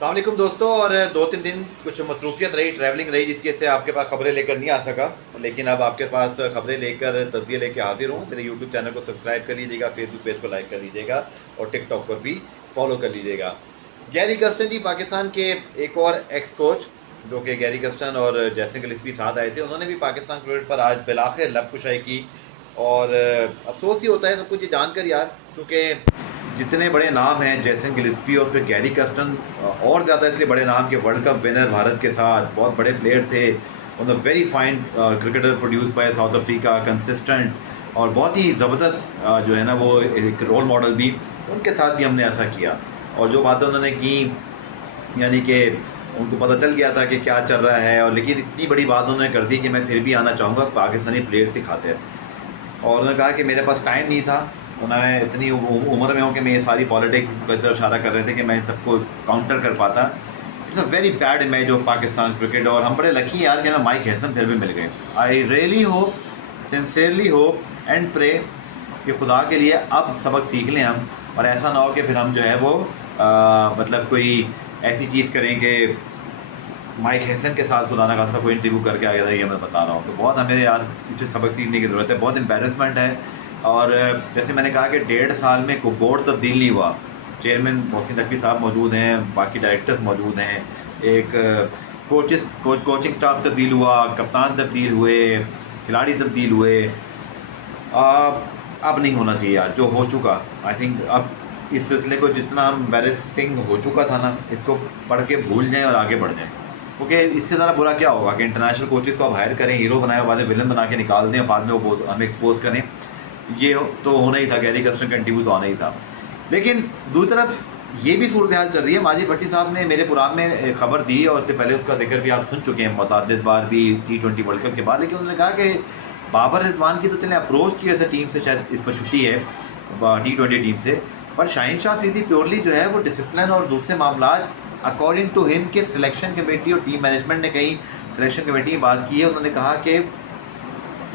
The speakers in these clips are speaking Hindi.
अस्सलाम वालेकुम दोस्तों। और 2-3 दिन कुछ मसरूफियत रही, ट्रैवलिंग रही, जिसकी वजह से आपके पास ख़बरें लेकर नहीं आ सका। लेकिन अब आपके पास ख़बरें लेकर तज़किया लेकर हाजिर हूँ। मेरे यूट्यूब चैनल को सब्सक्राइब कर लीजिएगा, फेसबुक पेज को लाइक कर लीजिएगा और टिकटॉक पर भी फॉलो कर लीजिएगा। गैरी कर्स्टन जी, पाकिस्तान के एक और एक्स कोच, जो कि गैरी कर्स्टन और जैसन गिलस्पी साथ आए थे, उन्होंने भी पाकिस्तान क्रिकेट पर आज बिलाखिर लबकुशाई की। और अफसोस ही होता है सब कुछ ये जानकर यार, क्योंकि जितने बड़े नाम हैं जैसन गिलस्पी और फिर गैरी कर्स्टन, और ज़्यादा इसलिए बड़े नाम के वर्ल्ड कप विनर भारत के साथ बहुत बड़े प्लेयर थे, the very fine cricketer produce by south Africa, consistent और बहुत ही ज़बरदस्त जो है ना वो एक रोल मॉडल भी, उनके साथ भी हमने ऐसा किया। और जो बातें उन्होंने की, यानी कि उनको पता चल गया था कि क्या चल रहा है, और लेकिन इतनी बड़ी बात उन्होंने कर दी कि मैं फिर भी आना चाहूँगा पाकिस्तानी प्लेयर्स की खातिर। और उन्होंने कहा कि मेरे पास टाइम नहीं था, उन्हें इतनी उम्र में हो कि मैं ये सारी पॉलिटिक्स की तरफ इशारा कर रहे थे कि मैं इन सबको काउंटर कर पाता। It's a very bad image of Pakistan cricket, और हम बड़े लकी यार कि हमें माइक हैसन फिर भी मिल गए। I really hope, sincerely hope and pray कि खुदा के लिए अब सबक सीख लें हम, और ऐसा ना हो कि फिर हम जो है वो मतलब कोई ऐसी चीज़ करें कि माइक हैसन के साथ खुदा ना खास्ता कोई इंटरव्यू करके आ गया था, ये मैं बता रहा हूँ। तो बहुत हमें यार इससे सबक सीखने की ज़रूरत है, बहुत एम्बेरसमेंट है। और जैसे मैंने कहा कि 1.5 साल में कोई बोर्ड तब्दील नहीं हुआ। चेयरमैन मोहसिन नकवी साहब मौजूद हैं, बाकी डायरेक्टर्स मौजूद हैं, एक कोचिंग स्टाफ तब्दील हुआ, कप्तान तब्दील हुए, खिलाड़ी तब्दील हुए। अब नहीं होना चाहिए यार जो हो चुका। आई थिंक अब इस सिलसिले को जितना हम एम्बेरसिंग हो चुका था ना, इसको पढ़ के भूल जाएँ और आगे बढ़ जाएँ। क्योंकि इससे ज़्यादा बुरा क्या होगा कि इंटरनेशनल कोचेज़ को आप हायर करें, हीरो बनाए, बाद में विलन बना के निकाल दें, और बाद में वो हमें एक्सपोज करें। ये तो होना ही था, गैरी कर्स्टन का इंटरव्यू तो आना ही था। लेकिन दूसरी तरफ ये भी सूरत हाल चल रही है। माजिद भट्टी साहब ने मेरे प्रोग्राम में खबर दी, और इससे पहले उसका जिक्र भी आप सुन चुके हैं मुतअद्दिद बार भी T20 वर्ल्ड कप के बाद। लेकिन उन्होंने कहा कि बाबर रिजवान की तो चलें अप्रोच की वैसे टीम से, शायद इस पर छुट्टी है T20 टीम से, पर शाहीन शाह अफरीदी प्योरली जो है वो डिसिप्लिन और दूसरे मामला अकॉर्डिंग टू हिम के सिलेक्शन कमेटी और टीम मैनेजमेंट ने कहीं सिलेक्शन कमेटी की बात की है। उन्होंने कहा कि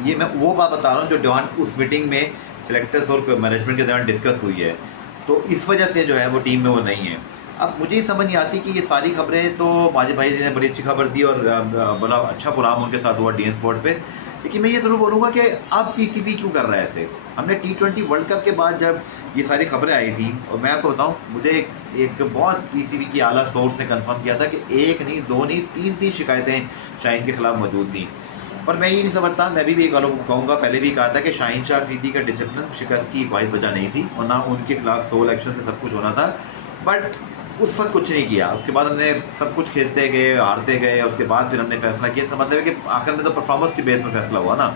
ये मैं वो बात बता रहा हूँ जो डिवान उस मीटिंग में सिलेक्टर्स और मैनेजमेंट के दौरान डिस्कस हुई है, तो इस वजह से जो है वो टीम में वो नहीं है। अब मुझे ही समझ नहीं आती कि ये सारी खबरें तो माजिद भाई ने बड़ी अच्छी खबर दी, और बड़ा अच्छा प्रोग्राम उनके साथ हुआ DN स्पोर्ट पे। लेकिन मैं ये ज़रूर बोलूँगा कि अब PCB क्यों कर रहा है ऐसे। हमने T20 वर्ल्ड कप के बाद जब ये सारी खबरें आई थी, और मैं आपको बताऊँ, मुझे एक बहुत PCB की आला सोर्स ने कंफर्म किया था कि 1 नहीं 2 नहीं 3 शिकायतें शाहीन के खिलाफ मौजूद थी। पर मैं ये नहीं समझता, मैं भी ये कहूँगा, पहले भी कहा था कि शाहीन शाह अफरीदी का डिसिप्लिन शिकस्त की वाहिद वजह नहीं थी, और ना उनके खिलाफ 16 एक्शन से सब कुछ होना था। बट उस वक्त कुछ नहीं किया, उसके बाद हमने सब कुछ खेलते गए, हारते गए, उसके बाद फिर हमने फैसला किया। इसका मतलब है कि आखिर में तो परफॉर्मेंस की बेस में फैसला हुआ ना,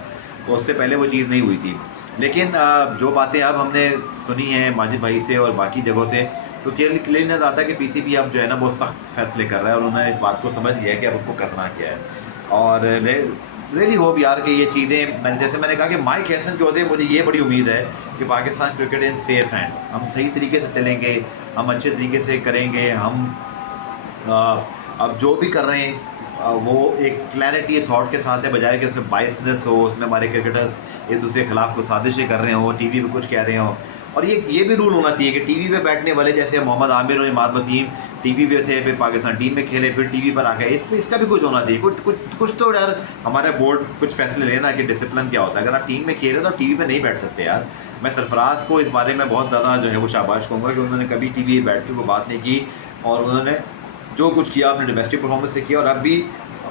तो उससे पहले वो चीज़ नहीं हुई थी। लेकिन जो बातें अब हमने सुनी हैं माजिद भाई से और बाकी जगहों से, तो क्लियर नजर आता है कि PCB अब जो है ना वो सख्त फैसले कर रहा है, और उन्होंने इस बात को समझ लिया है कि अब उनको करना क्या है। और रियली होप यार कि ये चीज़ें, जैसे मैंने कहा कि माइक हैसन जो होते हैं, मुझे ये बड़ी उम्मीद है कि Pakistan cricket in safe hands, हम सही तरीके से चलेंगे, हम अच्छे तरीके से करेंगे। हम अब जो भी कर रहे हैं वो एक क्लैरिटी थॉट के साथ है, बजाय कि उसमें बाइसनेस हो, उसमें हमारे क्रिकेटर्स एक दूसरे के खिलाफ कुछ साजिशें कर रहे हो, टीवी पे कुछ कह रहे हो। और ये भी रूल होना चाहिए कि टीवी पे बैठने वाले, जैसे मोहम्मद आमिर और इमाद वसीम टीवी पे थे, फिर पाकिस्तान टीम में खेले, फिर टीवी पर आ गए, इसका भी कुछ होना चाहिए। कुछ तो यार हमारे बोर्ड कुछ फैसले लेना कि डिसिप्लिन क्या होता है। अगर आप टीम में खेल रहे हो तो टीवी पे नहीं बैठ सकते यार। मैं सरफराज को इस बारे में बहुत ज़्यादा जो है वो शाबाश कहूँगा कि उन्होंने कभी टीवी बैठ के कोई बात नहीं की, और उन्होंने जो कुछ किया अपने डोमेस्टिक परफॉर्मेंस से किया। और अब भी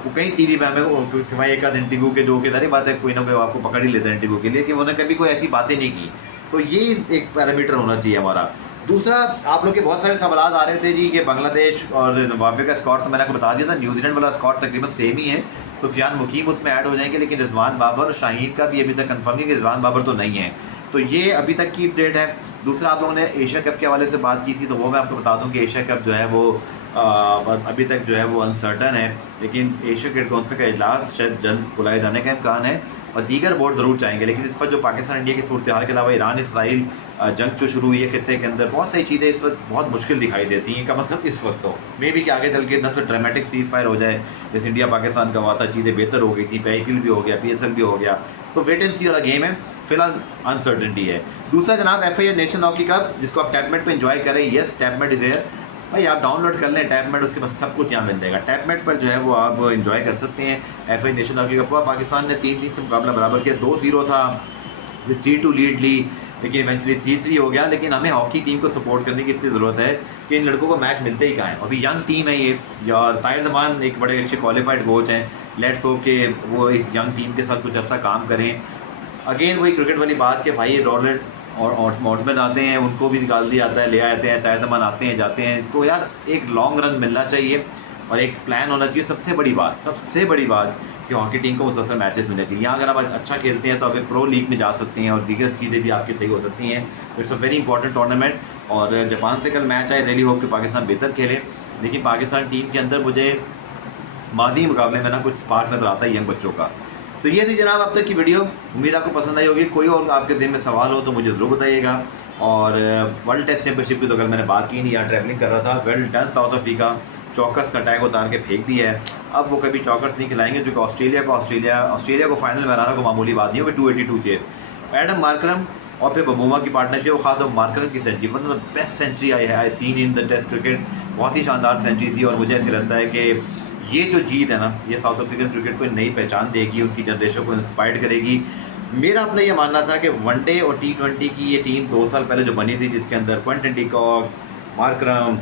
वो कहीं टीवी में हमें सिवाय एक आध इंटरव्यू के, जो कि सारी बात है, कोई ना कोई आपको पकड़ ही लेते हैं इंटरव्यू के लिए, कि उन्होंने कभी कोई ऐसी बातें नहीं की। तो ये एक पैरामीटर होना चाहिए हमारा। दूसरा, आप लोग के बहुत सारे सवाल आ रहे थे जी कि बांग्लादेश और जिम्बाब्वे का स्कॉट, तो मैंने आपको बता दिया था, न्यूजीलैंड वाला स्कॉट तकरीबन सेम ही है। सुफियान मुकीम उसमें ऐड हो जाएंगे, लेकिन रिजवान बाबर और शाहीन का भी अभी तक कंफर्म नहीं कि रिजवान बाबर तो नहीं है। तो ये अभी तक की अपडेट है। दूसरा, आप लोगों ने एशिया कप के हवाले से बात की थी, तो वो मैं आपको बता दूं कि एशिया कप जो है वो अभी तक जो है वो अनसर्टन है। लेकिन एशिया क्रिकेट काउंसिल का इजलास शायद जल्द बुलाए जाने का इम्कान है, और दीगर बोर्ड ज़रूर चाहेंगे। लेकिन इस वक्त जो पाकिस्तान इंडिया की सूरत हाल के अलावा ईरान इसराइल जंग जो शुरू हुई है खित्ते के अंदर, बहुत सारी चीज़ें इस वक्त बहुत मुश्किल दिखाई देती हैं। कम अज़ कम इस वक्त तो मे बी कि आगे चल के इतना तो ड्रामेटिक सीज फायर हो जाए, जैसे इंडिया पाकिस्तान का हुआ था, चीज़ें बेहतर हो गई थी, IPL भी हो गया, PSL भी हो गया। तो वेट एंड सी वाला गेम है, फिलहाल अनसर्टनिटी है। दूसरा जनाब FIA नेशन हॉकी कप, जिसको आप टैबमेट पे एंजॉय करें, येस टैबमेट इज देयर। भाई आप डाउनलोड कर लें टैपमेट, उसके बाद सब कुछ यहाँ मिल जाएगा। टैपमेट पर जो है वो आप इन्जॉय कर सकते हैं। FA नेशन हॉकी कप हुआ, पाकिस्तान ने 3-3 से मुकाबला बराबर किया, 2-0 था, फिर 3-2 लीड ली, लेकिन इवेंचुअली 3-3 हो गया। लेकिन हमें हॉकी टीम को सपोर्ट करने की इसलिए ज़रूरत है कि इन लड़कों को मैच मिलते ही कहाँ हैं। अभी यंग टीम है ये, और ताहिर ज़मान एक बड़े अच्छे क्वालिफाइड कोच हैं। लेट्स होप कि वो इस यंग टीम के साथ कुछ अर्सा काम करें। अगेन वही क्रिकेट वाली बात कि भाई रॉलेट और मॉडमेंट आते हैं, उनको भी निकाल दिया जाता है, ले आते हैं, ताहिर ज़मान आते हैं जाते हैं। तो यार एक लॉन्ग रन मिलना चाहिए और एक प्लान होना चाहिए। सबसे बड़ी बात कि हॉकी टीम को मुसलसल मैचेस मिलने चाहिए। यहाँ अगर आप अच्छा खेलते हैं तो आप प्रो लीग में जा सकते हैं और दीगर चीज़ें भी आपकी सही हो सकती हैं। It's a very important tournament. और जापान से कल मैच आए, रियली होप कि पाकिस्तान बेहतर खेले, लेकिन पाकिस्तान टीम के अंदर मुझे मादी मुकाबले में ना कुछ स्पार्क नज़र आता है यंग बच्चों का। तो ये थी जनाब अब तक की वीडियो, उम्मीद आपको पसंद आई होगी। कोई और आपके दिल में सवाल हो तो मुझे ज़रूर बताइएगा। और वर्ल्ड टेस्ट चैंपियनशिप की तो कल मैंने बात की नहीं, यहाँ ट्रैवलिंग कर रहा था। वेल डन साउथ अफ्रीका, चौकस का टैग उतार के फेंक दिया है। अब वो कभी चौकस नहीं खिलाएंगे, जो कि ऑस्ट्रेलिया को फाइनल में हराना को मामूली बात नहीं होगी। 282 चेस एडम मार्करम और फिर बबूमा की पार्टनरशिप, खासतौर मार्करम की century, one of the best century I seen in the test cricket. बहुत ही शानदार सेंचुरी थी और मुझे ऐसे लगता है कि ये जो जीत है ना, ये साउथ अफ्रीकन क्रिकेट को नई पहचान देगी, उनकी जनरेशन को इंस्पायर करेगी। मेरा अपना ये मानना था कि वनडे और T20 की ये टीम 2 साल पहले जो बनी थी, जिसके अंदर क्विंटन डिकॉक, मार्करम,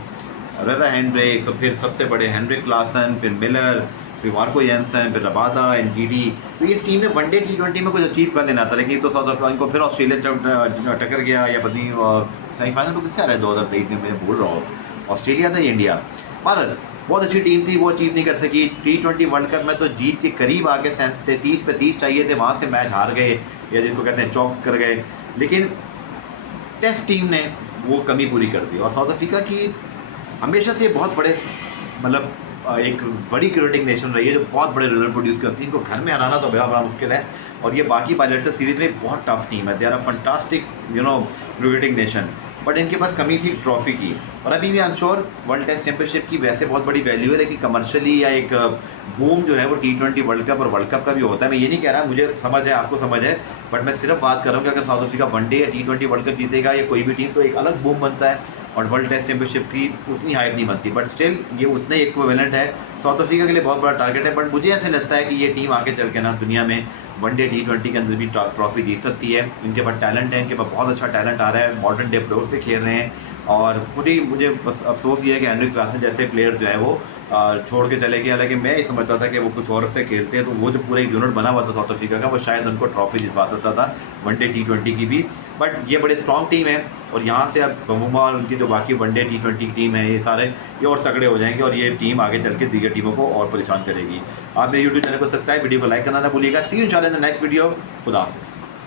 रजा हेंड्रिक्स और फिर सबसे बड़े हेनरिक क्लासन, फिर मिलर, फिर मार्को जेंसन, फिर रबादा, एनजीडी, तो इस टीम ने वनडे T20 में कुछ अचीव कर लेना था। लेकिन तो साउथ अफ्रीका को फिर ऑस्ट्रेलिया टक्कर गया, या पता नहीं सेमीफाइनल को किससे आ रहा है 2023 में, मैं भूल रहा हूँ, ऑस्ट्रेलिया था या इंडिया। भारत बहुत अच्छी टीम थी, वो अचीव नहीं कर सकी। T20 वर्ल्ड कप में तो जीत के करीब आके 33 पे 30 चाहिए थे, वहाँ से मैच हार गए, या जिसको कहते हैं चौक कर गए। लेकिन टेस्ट टीम ने वो कमी पूरी कर दी। और साउथ अफ्रीका की हमेशा से बहुत बड़े मतलब एक बड़ी क्रिकेटिंग नेशन रही है, जो बहुत बड़े रिजल्ट प्रोड्यूस करती है। इनको घर में हराना तो बड़ा मुश्किल है, और ये बाकी बायलैटरल सीरीज़ में बहुत टफ टीम है। They are a fantastic cricketing nation, but इनके पास कमी थी ट्रॉफी की। और अभी भी I am sure World Test Championship की वैसे बहुत बड़ी वैल्यू है, लेकिन कमर्शियली या एक बूम जो है वो T20 वर्ल्ड कप और वर्ल्ड कप का भी होता है। मैं ये नहीं कह रहा, मुझे समझ है, आपको समझ है, बट मैं सिर्फ बात कर रहा हूँ कि अगर साउथ अफ्रीका वनडे या T20 वर्ल्ड कप जीतेगा या कोई भी टीम, तो एक अलग बूम बनता है और वर्ल्ड टेस्ट चैंपियनशिप की उतनी हाइप नहीं बनती। बट स्टिल ये उतना ही इक्विवेलेंट है, साउथ अफ्रीका के लिए बहुत बड़ा टारगेट है। बट मुझे ऐसे लगता है कि ये टीम आगे चल के ना दुनिया में वनडे T20 के अंदर भी ट्रॉफी जीत सकती है। इनके पास टैलेंट है, इनके पास बहुत अच्छा टैलेंट आ रहा है, मॉडर्न डे प्लेयर से खेल रहे हैं। और खुद ही मुझे बस अफसोस ये है कि हेनरिक क्लासन जैसे प्लेयर जो है वो छोड़ के चले गए। हालांकि मैं ये समझता था कि वो कुछ और से खेलते हैं, तो वो जो पूरा एक यूनिट बना हुआ था साउथ अफ्रीका का, वो शायद उनको ट्रॉफी जितवा सकता था वनडे T20 की भी। बट ये बड़े स्ट्रॉन्ग टीम है, और यहाँ से अब बमुमा और उनकी जो बाकी वनडे T20 की टीम है, ये सारे ये और तगड़े हो जाएंगे, और ये टीम आगे चल के दीगर टीमों को और परेशान करेगी। आप मेरे यूट्यूब चैनल को सब्सक्राइब, वीडियो को लाइक करना ना भूलिएगा। सी यू इंशाल्लाह इन द नेक्स्ट वीडियो। खुदा हाफिज़।